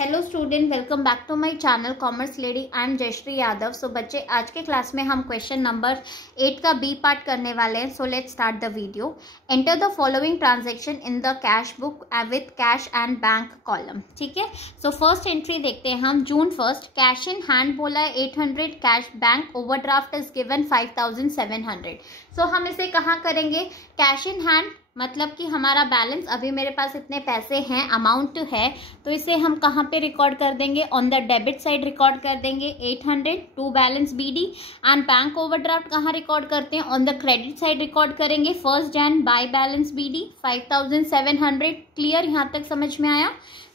Hello student, welcome back to my channel commerce lady. I am Jayashree Yadav. So बच्चे, आज के class में हम क्वेश्चन नंबर 8 का बी पार्ट करने वाले हैं। So let's start the video. Enter the following transaction in the cash book with cash and bank column. ठीक है, सो फर्स्ट एंट्री देखते हैं हम। जून 1 कैश इन हैंड बोला है 800, cash bank overdraft is given 5700। सो हम इसे कहाँ करेंगे? कैश इन हैंड मतलब कि हमारा बैलेंस, अभी मेरे पास इतने पैसे हैं, अमाउंट है, तो इसे हम कहाँ पे रिकॉर्ड कर देंगे? On the debit side record कर देंगे 800 to balance BD. And bank overdraft कहाँ रिकॉर्ड करते हैं? On the credit side record करेंगे 1 Jan by balance BD 5700। Clear? यहाँ तक समझ में आया?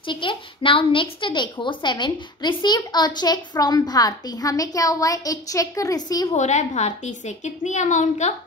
ठीक है। नाउ नेक्स्ट देखो 7 received a cheque from Bharti. हमें क्या हुआ है? एक चेक रिसीव हो रहा है भारती से। कितनी अमाउंट का?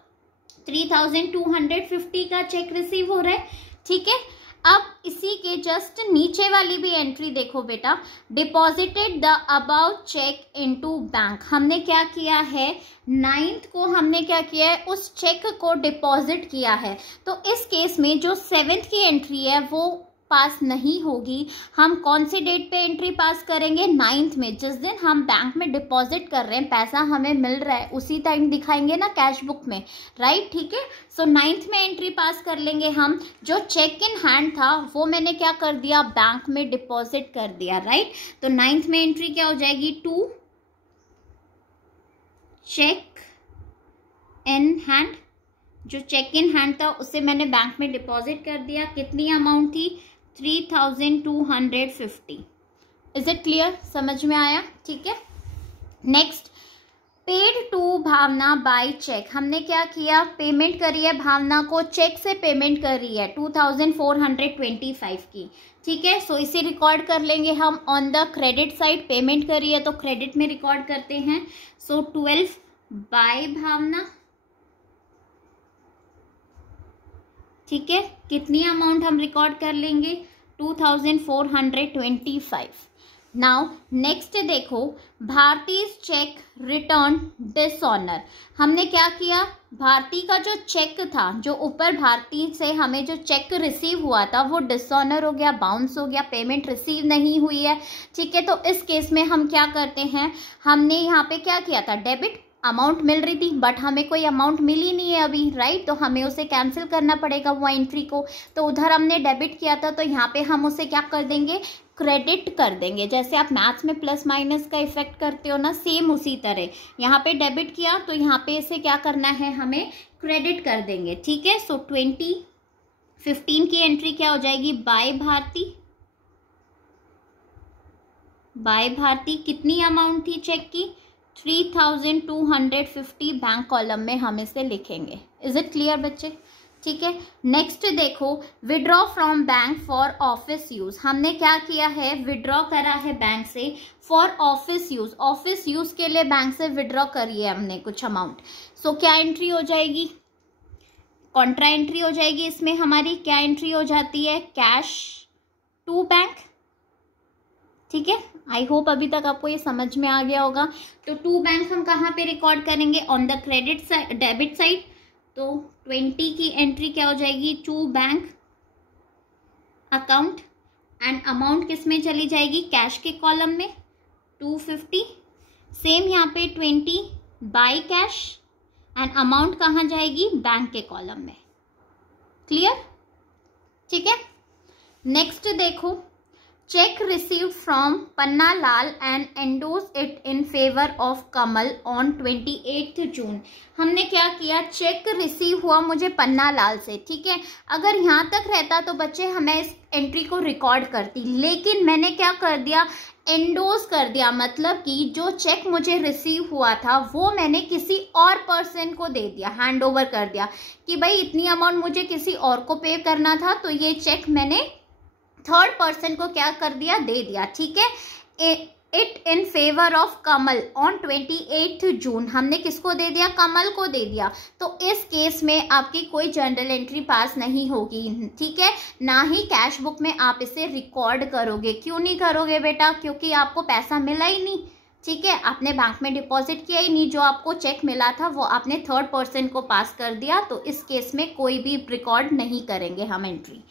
3250 का चेक रिसीव हो रहा है। ठीक है, अब इसी के जस्ट नीचे वाली भी एंट्री देखो बेटा। Deposited the above cheque into bank. हमने क्या किया है? 9th को हमने क्या किया है? उस चेक को डिपॉजिट किया है। तो इस केस में जो 7th की एंट्री है वो पास नहीं होगी। हम कौन से डेट पे एंट्री पास करेंगे? 9th में, जिस दिन हम बैंक में डिपॉजिट कर रहे हैं, पैसा हमें मिल रहा है, उसी टाइम दिखाएंगे ना कैश बुक में, राइट? ठीक है, सो 9th में एंट्री पास कर लेंगे हम। जो चेक इन हैंड था वो मैंने क्या कर दिया? बैंक में डिपॉजिट कर दिया, राइट? तो 9th में एंट्री क्या हो जाएगी? To cheque in hand. जो चेक इन हैंड था उसे मैंने बैंक में डिपॉजिट कर दिया। कितनी अमाउंट थी? 3250। Is it clear? समझ में आया? ठीक है। Next, paid to Bhavna by cheque. हमने क्या किया? पेमेंट करी है भावना को, चेक से पेमेंट करी है 2425 की। ठीक है, सो इसे रिकॉर्ड कर लेंगे हम। On the credit side payment करी है तो क्रेडिट में रिकॉर्ड करते हैं। सो 12 बाय भावना। ठीक है, कितनी अमाउंट हम रिकॉर्ड कर लेंगे? 2425। नाउ नेक्स्ट देखो, भारतीज चेक रिटर्न डिसऑनर। हमने क्या किया? भारती का जो चेक था, जो ऊपर भारती से हमें जो चेक रिसीव हुआ था, वो डिसऑनर हो गया, बाउंस हो गया, पेमेंट रिसीव नहीं हुई है। ठीक है, तो इस केस में हम क्या करते हैं? हमने यहाँ पे क्या किया था? डेबिट अमाउंट मिल रही थी, बट हमें कोई अमाउंट मिली नहीं है अभी, राइट? तो हमें उसे कैंसिल करना पड़ेगा वो एंट्री को। तो उधर हमने डेबिट किया था, तो यहाँ पे हम उसे क्या कर देंगे? क्रेडिट कर देंगे। जैसे आप मैथ्स में प्लस माइनस का इफेक्ट करते हो ना, सेम उसी तरह यहाँ पे डेबिट किया, तो यहाँ पे इसे क्या करना है? हमें क्रेडिट कर देंगे। ठीक है, सो 2015 की एंट्री क्या हो जाएगी? बाय भारती। बाय भारती कितनी अमाउंट थी चेक की? 3250 बैंक कॉलम में हम इसे लिखेंगे। इज इट क्लियर बच्चे? ठीक है। नेक्स्ट देखो, withdraw from bank for office use. हमने क्या किया है? विड्रॉ करा है बैंक से for office use. Office use के लिए बैंक से विड्रॉ करी है हमने कुछ अमाउंट। सो क्या एंट्री हो जाएगी? कॉन्ट्रा एंट्री हो जाएगी। इसमें हमारी क्या एंट्री हो जाती है? Cash to bank. ठीक है, आई होप अभी तक आपको ये समझ में आ गया होगा। तो टू बैंक हम कहाँ पे रिकॉर्ड करेंगे? On the credit side, debit side. तो 20 की एंट्री क्या हो जाएगी? To bank account. And amount किस में चली जाएगी? कैश के कॉलम में 250। सेम यहाँ पे 20 बाय कैश एंड अमाउंट कहाँ जाएगी? बैंक के कॉलम में। क्लियर? ठीक है। नेक्स्ट देखो, check received from Panna Lal and endorse it in favour of Kamal on 28 जून। हमने क्या किया? चेक रिसीव हुआ मुझे पन्ना लाल से। ठीक है, अगर यहाँ तक रहता तो बच्चे हमें इस एंट्री को रिकॉर्ड करती, लेकिन मैंने क्या कर दिया? एंडोज कर दिया। मतलब कि जो चेक मुझे रिसीव हुआ था वो मैंने किसी और पर्सन को दे दिया, हैंड ओवर कर दिया कि भाई इतनी अमाउंट मुझे किसी और को पे करना था, तो ये चेक मैंने थर्ड पर्सन को क्या कर दिया? दे दिया। ठीक है, it in favour of Kamal on 28 जून। हमने किसको दे दिया? कमल को दे दिया। तो इस केस में आपकी कोई जर्नल एंट्री पास नहीं होगी। ठीक है, ना ही कैश बुक में आप इसे रिकॉर्ड करोगे। क्यों नहीं करोगे बेटा? क्योंकि आपको पैसा मिला ही नहीं, ठीक है, आपने बैंक में डिपॉजिट किया ही नहीं, जो आपको चेक मिला था वो आपने थर्ड पर्सन को पास कर दिया, तो इस केस में कोई भी रिकॉर्ड नहीं करेंगे हम एंट्री।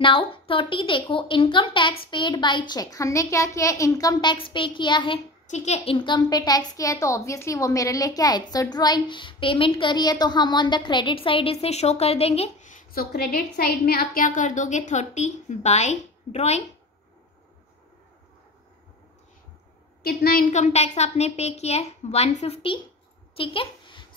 नाउ 30 देखो, income tax paid by cheque. हमने क्या किया है, इनकम टैक्स पे किया है। ठीक है, इनकम पे टैक्स किया है तो ऑब्वियसली वो मेरे लिए क्या है, इट्स अ ड्राइंग। पेमेंट करी है तो हम ऑन द क्रेडिट साइड इसे शो कर देंगे। सो क्रेडिट साइड में आप क्या कर दोगे, 30 बाय ड्राइंग। कितना इनकम टैक्स आपने पे किया है, 150। ठीक है,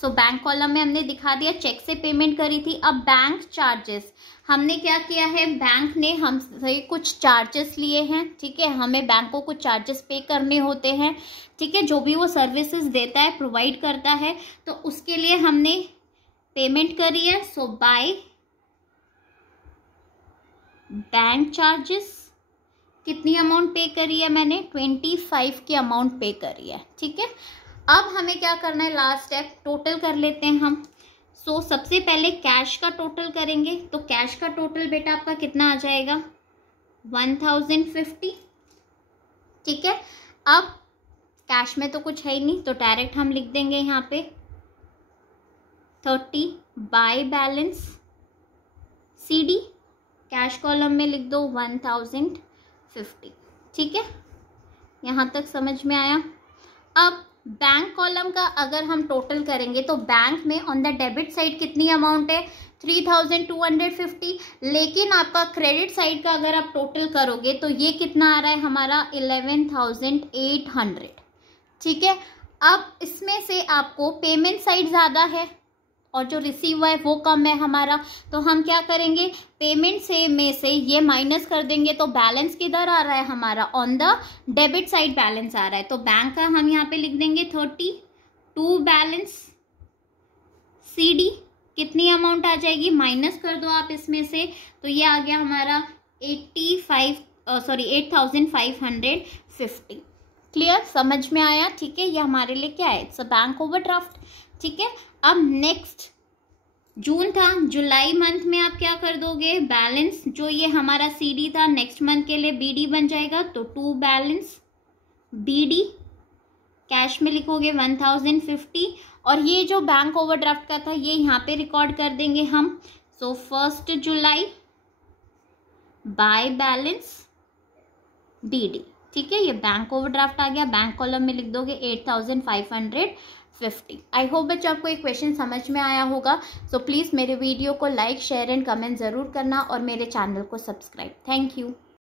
सो बैंक कॉलम में हमने दिखा दिया चेक से पेमेंट करी थी। अब बैंक चार्जेस, हमने क्या किया है, बैंक ने हमसे कुछ चार्जेस लिए हैं। ठीक है, हमें बैंक को कुछ चार्जेस पे करने होते हैं। ठीक है, जो भी वो सर्विसेज देता है, प्रोवाइड करता है, तो उसके लिए हमने पेमेंट करी है। सो बाय बैंक चार्जेस कितनी अमाउंट पे करी है मैंने, 25 की अमाउंट पे करी है। ठीक है, अब हमें क्या करना है, लास्ट स्टेप टोटल कर लेते हैं हम। सो सबसे पहले कैश का टोटल करेंगे, तो कैश का टोटल बेटा आपका कितना आ जाएगा, 1050। ठीक है, अब कैश में तो कुछ है ही नहीं, तो डायरेक्ट हम लिख देंगे यहाँ पे 30 by balance CD, cash column में लिख दो 1050। ठीक है, यहाँ तक समझ में आया। अब बैंक कॉलम का अगर हम टोटल करेंगे तो बैंक में ऑन द डेबिट साइड कितनी अमाउंट है, 3250। लेकिन आपका क्रेडिट साइड का अगर आप टोटल करोगे तो ये कितना आ रहा है हमारा, 11800। ठीक है, अब इसमें से आपको पेमेंट साइड ज़्यादा है और जो रिसीव हुआ है वो कम है हमारा, तो हम क्या करेंगे, पेमेंट से में से ये माइनस कर देंगे, तो बैलेंस किधर आ रहा है हमारा, on the debit side balance आ रहा है। तो बैंक का हम यहाँ पे लिख देंगे 32 बैलेंस CD, कितनी अमाउंट आ जाएगी, माइनस कर दो आप इसमें से, तो ये आ गया हमारा 8550। क्लियर, समझ में आया। ठीक है, ये हमारे लिए क्या है, इट्स अ बैंक ओवरड्राफ्ट। ठीक है, अब नेक्स्ट जून था, जुलाई मंथ में आप क्या कर दोगे, बैलेंस जो ये हमारा CD था नेक्स्ट मंथ के लिए BD बन जाएगा, तो 2 बैलेंस BD, कैश में लिखोगे 1050, और ये जो बैंक ओवरड्राफ्ट का था ये यहाँ पे रिकॉर्ड कर देंगे हम। सो 1 जुलाई बाय बैलेंस BD। ठीक है, ये बैंक ओवरड्राफ्ट आ गया, बैंक कॉलम में लिख दोगे 8550। आई होप बच्चों आपको एक क्वेश्चन समझ में आया होगा। सो प्लीज़ मेरे वीडियो को लाइक, शेयर एंड कमेंट ज़रूर करना और मेरे चैनल को सब्सक्राइब। Thank you.